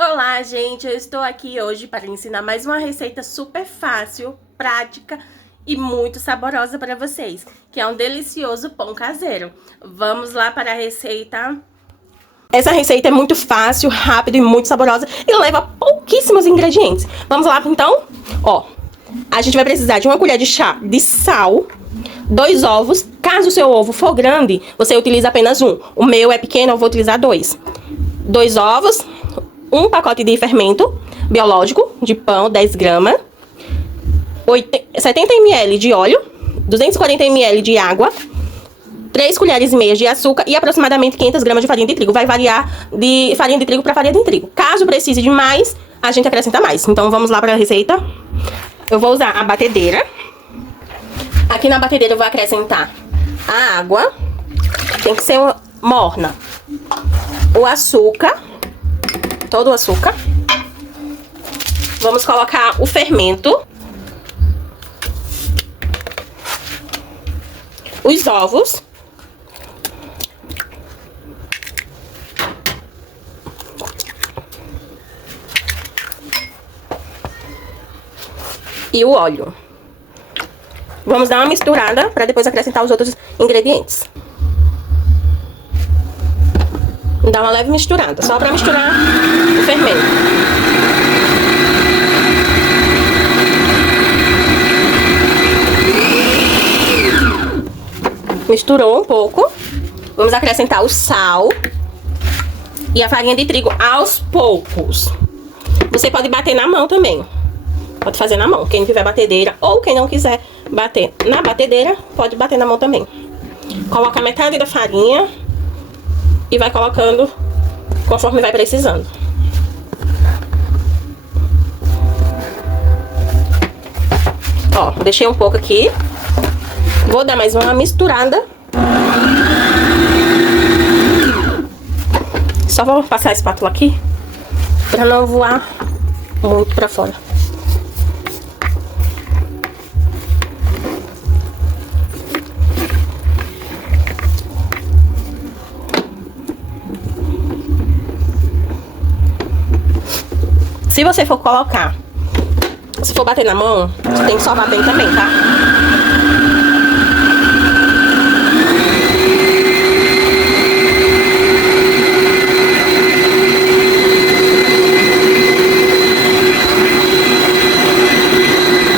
Olá, gente! Eu estou aqui hoje para ensinar mais uma receita super fácil, prática e muito saborosa para vocês, que é um delicioso pão caseiro. Vamos lá para a receita. Essa receita é muito fácil, rápida e muito saborosa e leva pouquíssimos ingredientes. Vamos lá, então? Ó, a gente vai precisar de uma colher de chá de sal, 2 ovos. Caso o seu ovo for grande, você utiliza apenas um. O meu é pequeno, eu vou utilizar 2. 2 ovos, um pacote de fermento biológico de pão, 10 gramas, 70 ml de óleo, 240 ml de água, 3 colheres e meias de açúcar e aproximadamente 500 gramas de farinha de trigo. Vai variar de farinha de trigo para farinha de trigo. Caso precise de mais, a gente acrescenta mais. Então vamos lá para a receita. Eu vou usar a batedeira. Aqui na batedeira eu vou acrescentar a água, tem que ser morna, o açúcar, todo o açúcar. Vamos colocar o fermento, os ovos, e o óleo. Vamos dar uma misturada para depois acrescentar os outros ingredientes. Dá uma leve misturada, só para misturar o fermento. Misturou um pouco. Vamos acrescentar o sal e a farinha de trigo aos poucos. Você pode bater na mão também. Pode fazer na mão, quem tiver batedeira, ou quem não quiser bater na batedeira, pode bater na mão também. Coloca metade da farinha e vai colocando conforme vai precisando. Ó, deixei um pouco aqui. Vou dar mais uma misturada. Só vou passar a espátula aqui pra não voar muito pra fora. Se você for colocar, se for bater na mão, você tem que sovar bem também, tá?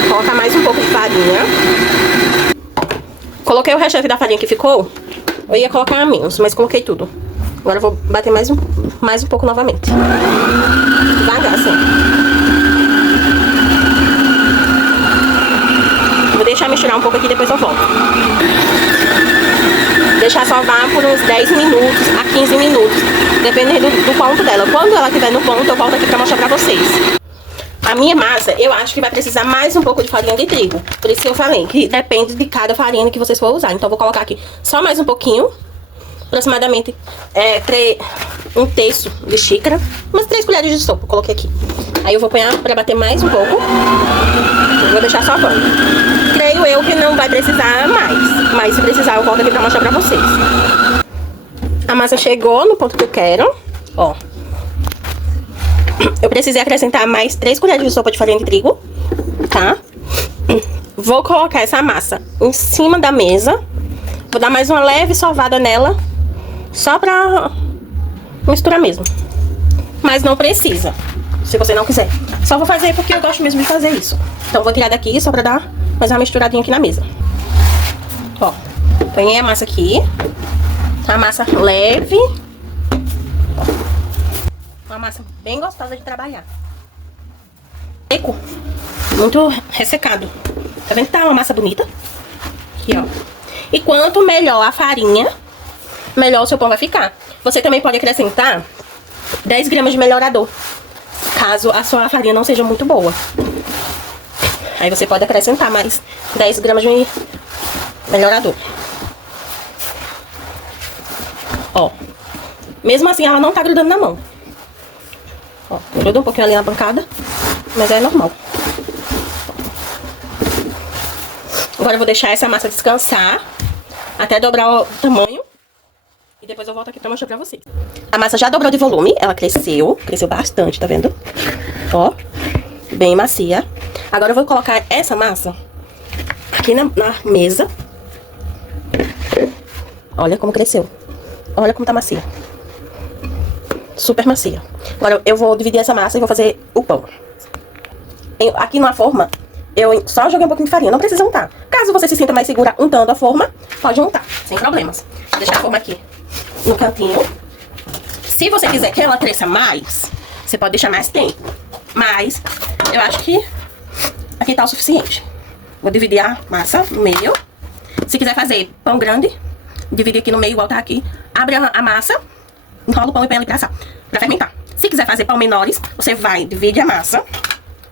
Colocar mais um pouco de farinha. Coloquei o restante da farinha que ficou. Eu ia colocar menos, mas coloquei tudo. Agora eu vou bater mais um pouco novamente. Devagar, assim. Vou deixar misturar um pouco aqui, depois eu volto. Deixar sovar por uns 10 minutos a 15 minutos, dependendo do ponto dela. Quando ela estiver no ponto, eu volto aqui pra mostrar pra vocês. A minha massa, eu acho que vai precisar mais um pouco de farinha de trigo. Por isso que eu falei que depende de cada farinha que vocês for usar. Então eu vou colocar aqui só mais um pouquinho. Aproximadamente um terço de xícara, umas 3 colheres de sopa, coloquei aqui. Aí eu vou pôr pra bater mais um pouco. Eu vou deixar sovando. Creio eu que não vai precisar mais, mas se precisar eu volto aqui pra mostrar pra vocês. A massa chegou no ponto que eu quero, ó. Eu precisei acrescentar mais 3 colheres de sopa de farinha de trigo, tá? Vou colocar essa massa em cima da mesa. Vou dar mais uma leve sovada nela, só pra misturar mesmo. Mas não precisa, se você não quiser. Só vou fazer porque eu gosto mesmo de fazer isso. Então vou tirar daqui só pra dar mais uma misturadinha aqui na mesa. Ó, ponhei a massa aqui. A massa leve. Uma massa bem gostosa de trabalhar. Seco, muito ressecado. Tá vendo que tá uma massa bonita? Aqui, ó. E quanto melhor a farinha, melhor o seu pão vai ficar. Você também pode acrescentar 10 gramas de melhorador, caso a sua farinha não seja muito boa. Aí você pode acrescentar mais 10 gramas de melhorador. Ó, mesmo assim ela não tá grudando na mão. Ó, gruda um pouquinho ali na bancada, mas é normal. Agora eu vou deixar essa massa descansar até dobrar o tamanho. E depois eu volto. volto aqui pra mostrar pra vocês. A massa já dobrou de volume, ela cresceu bastante, tá vendo? Ó, bem macia. Agora eu vou colocar essa massa aqui na mesa. Olha como cresceu. Olha como tá macia. Super macia. Agora eu vou dividir essa massa e vou fazer o pão. Aqui numa forma, eu só joguei um pouquinho de farinha, não precisa untar. Caso você se sinta mais segura untando a forma, pode untar, sem problemas. Vou deixar a forma aqui no cantinho. Se você quiser que ela cresça mais, você pode deixar mais tempo. Mas eu acho que aqui tá o suficiente. Vou dividir a massa no meio. Se quiser fazer pão grande, dividir aqui no meio, igual tá aqui. Abre a massa, enrola o pão e põe ele pra assar, pra fermentar. Se quiser fazer pão menores, você vai, divide a massa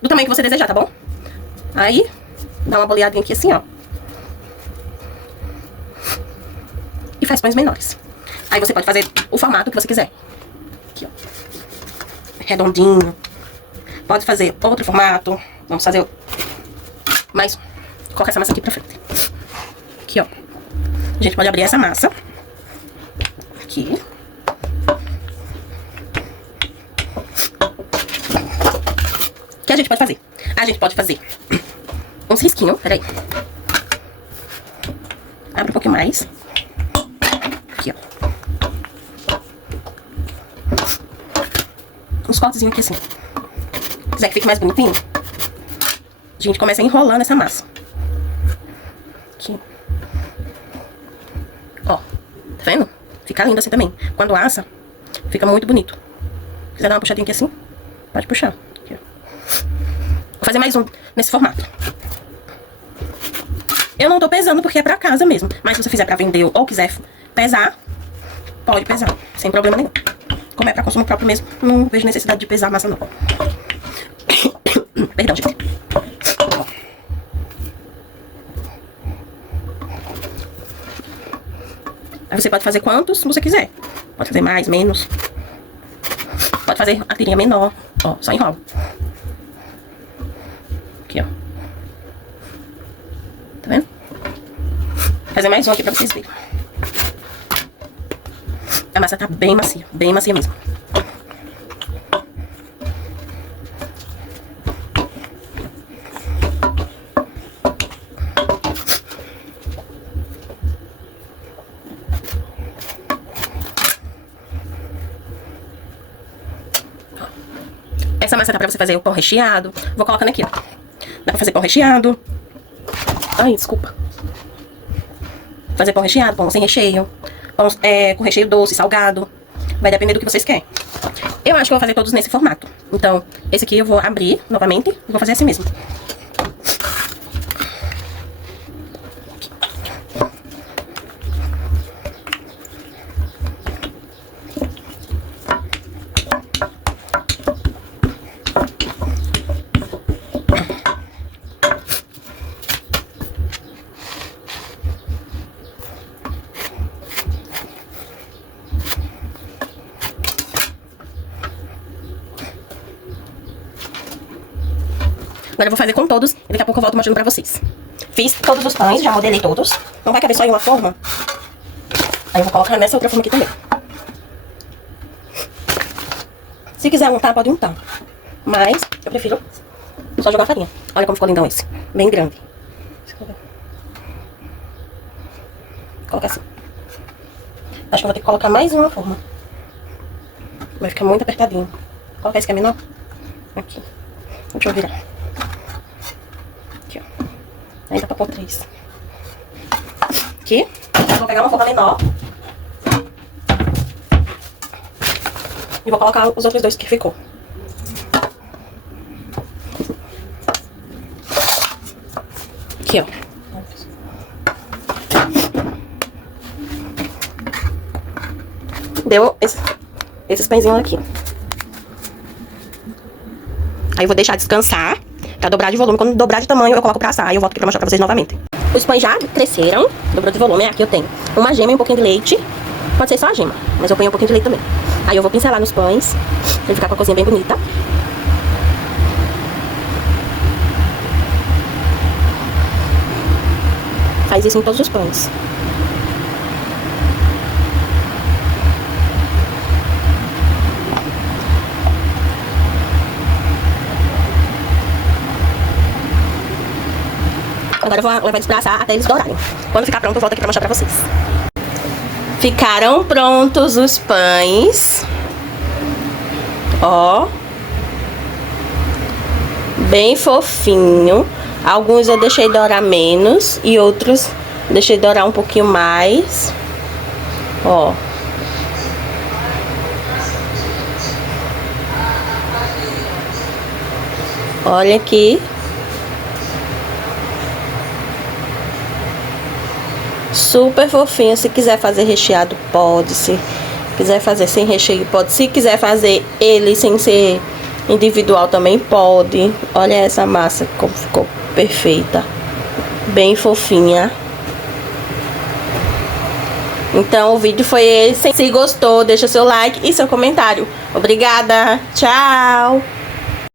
do tamanho que você desejar, tá bom? Aí, dá uma boleadinha aqui assim, ó. E faz pães menores. Aí você pode fazer o formato que você quiser. Aqui, ó. Redondinho. Pode fazer outro formato. Vamos fazer mais. Coloca essa massa aqui pra frente. Aqui, ó. A gente pode abrir essa massa. Aqui. O que a gente pode fazer? A gente pode fazer uns risquinhos, peraí. Abre um pouquinho mais. Aqui, ó. Uns cortezinhos aqui assim. Se quiser que fique mais bonitinho, a gente começa enrolando essa massa. Aqui. Ó, tá vendo? Fica lindo assim também. Quando assa, fica muito bonito. Se quiser dar uma puxadinha aqui assim, pode puxar. Aqui, ó. Vou fazer mais um nesse formato. Eu não tô pesando porque é pra casa mesmo. Mas se você fizer pra vender ou quiser pesar, pode pesar, sem problema nenhum. Como é pra consumo próprio mesmo, não vejo necessidade de pesar a massa não. Perdão, gente. Aí você pode fazer quantos você quiser. Pode fazer mais, menos. Pode fazer a tirinha menor. Ó, só enrola. Aqui, ó. Tá vendo? Vou fazer mais um aqui pra vocês verem. A massa tá bem macia mesmo. Essa massa tá pra você fazer o pão recheado. Vou colocando aqui, ó. Dá pra fazer pão recheado. Ai, desculpa. Fazer pão recheado, pão sem recheio. Pão com recheio doce, salgado. Vai depender do que vocês querem. Eu acho que eu vou fazer todos nesse formato. Então, esse aqui eu vou abrir novamente e vou fazer assim mesmo. Agora eu vou fazer com todos e daqui a pouco eu volto mostrando pra vocês. Fiz todos os pães, já modelei todos. Não vai caber só em uma forma. Aí eu vou colocar nessa outra forma aqui também. Se quiser untar, pode untar. Mas eu prefiro só jogar farinha. Olha como ficou lindão esse. Bem grande. Coloca assim. Acho que eu vou ter que colocar mais uma forma. Vai ficar muito apertadinho. Colocar esse que é menor. Aqui. Deixa eu virar. Aqui, ó. Aí dá pra pôr 3. Aqui. Vou pegar uma forma menor. E vou colocar os outros dois que ficou. Aqui, ó. Deu esses pãezinhos aqui. Aí eu vou deixar descansar pra dobrar de volume. Quando dobrar de tamanho, eu coloco pra assar. Aí eu volto aqui pra mostrar pra vocês novamente. Os pães já cresceram, dobrou de volume. Aqui eu tenho uma gema e um pouquinho de leite. Pode ser só a gema, mas eu ponho um pouquinho de leite também. Aí eu vou pincelar nos pães, pra ele ficar com a cozinha bem bonita. Faz isso em todos os pães. Agora eu vou levar eles pra assar até eles dourarem. Quando ficar pronto, eu volto aqui pra mostrar pra vocês. Ficaram prontos os pães. Ó. Bem fofinho. Alguns eu deixei dourar menos e outros deixei dourar um pouquinho mais. Ó. Olha aqui. Super fofinho. Se quiser fazer recheado, pode. Se quiser fazer sem recheio, pode. Se quiser fazer ele sem ser individual, também pode. Olha essa massa como ficou perfeita. Bem fofinha. Então o vídeo foi esse. Se gostou, deixa seu like e seu comentário. Obrigada. Tchau.